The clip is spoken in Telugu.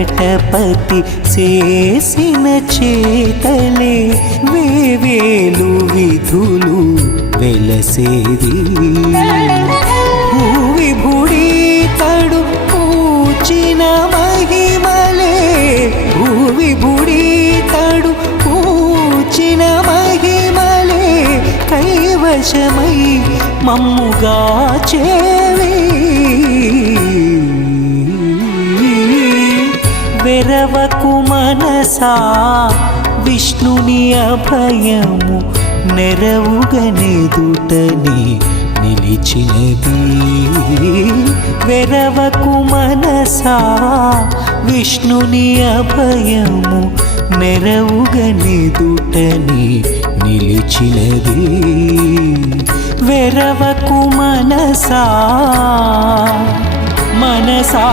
వెంకటపతి చేసిన చేతలే వేవేలు విధులు వెలసేది భూవిభుడి తడు పూచిన మహిమలే భూవిభుడి తడు పూచిన మహిమలే కైవశమై మమ్ముగా చేవి వెరవకు మనసా విష్ణుని అభయము నెరవుగనెదుటనే నిలిచినది వెరవకు మనసా విష్ణుని అభయము నెరవుగనెదుటనే నిలిచినది వెరవకు మనసా మనసా